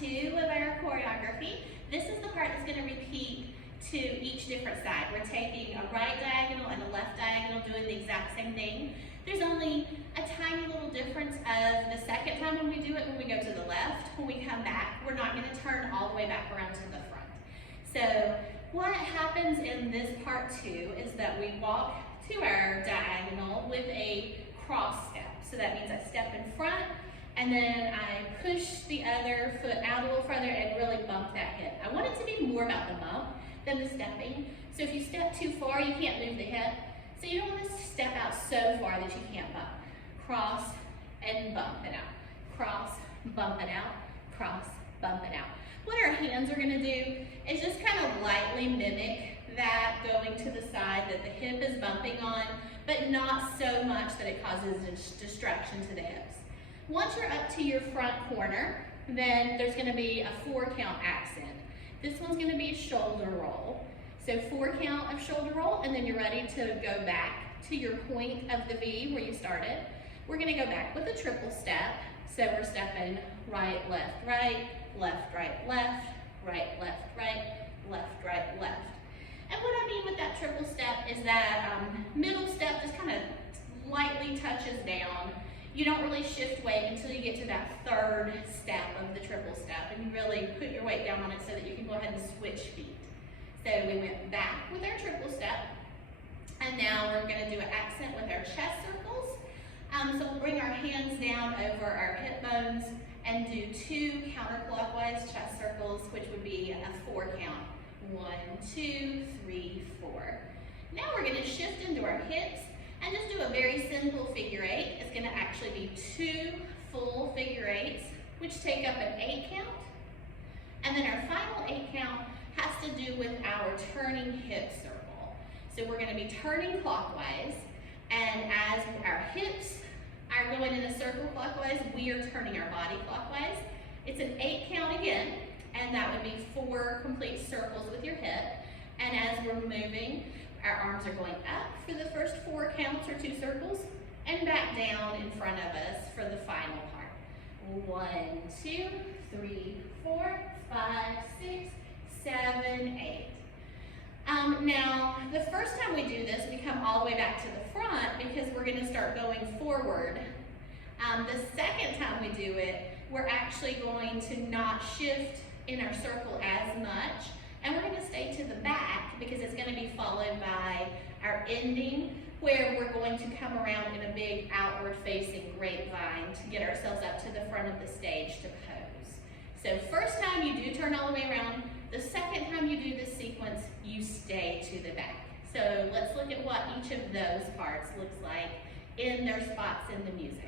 2 of our choreography. This is the part that's going to repeat to each different side. We're taking a right diagonal and a left diagonal, doing the exact same thing. There's only a tiny little difference of the second time when we do it, when we go to the left. When we come back, we're not going to turn all the way back around to the front. So what happens in this part 2 is that we walk to our diagonal with a cross step. So that means I step in front, and then I push the other foot out a little further and really bump that hip. I want it to be more about the bump than the stepping. So if you step too far, you can't move the hip. So you don't want to step out so far that you can't bump. Cross and bump it out. Cross, bump it out. Cross, bump it out. What our hands are going to do is just kind of lightly mimic that going to the side that the hip is bumping on, but not so much that it causes a distraction to the hips. Once you're up to your front corner, then there's going to be a 4-count accent. This one's going to be a shoulder roll. So 4 count of shoulder roll, and then you're ready to go back to your point of the V where you started. We're going to go back with a triple step. So we're stepping right, left, right, left, right, left, right, left, right, left, right, left. And what I mean with that triple step is that middle step just kind of lightly touches down. You don't really shift weight until you get to that 3rd step of the triple step, and you really put your weight down on it so that you can go ahead and switch feet. So we went back with our triple step, and now we're going to do an accent with our chest circles. So we'll bring our hands down over our hip bones and do 2 counterclockwise chest circles, which would be a 4 count. 1, 2, 3, 4. Now we're going to shift into our hips and just do a very simple figure 8. It's going to actually be 2 full figure 8s, which take up an 8 count. And then our final 8 count has to do with our turning hip circle. So we're going to be turning clockwise, and as our hips are going in a circle clockwise, we are turning our body clockwise. It's an 8 count again, and that would be 4 complete circles with your hip. And as we're moving, our arms are going up for the first 4 counts or 2 circles, and back down in front of us for the final part. 1, 2, 3, 4, 5, 6, 7, 8. Now, the first time we do this, we come all the way back to the front because we're going to start going forward. The second time we do it, we're actually going to not shift in our circle as much, and we're going to stay to the back because it's going to be followed by our ending, where we're going to come around in a big outward facing grapevine to get ourselves up to the front of the stage to pose. So first time you do turn all the way around. The second time you do this sequence, you stay to the back. So let's look at what each of those parts looks like in their spots in the music.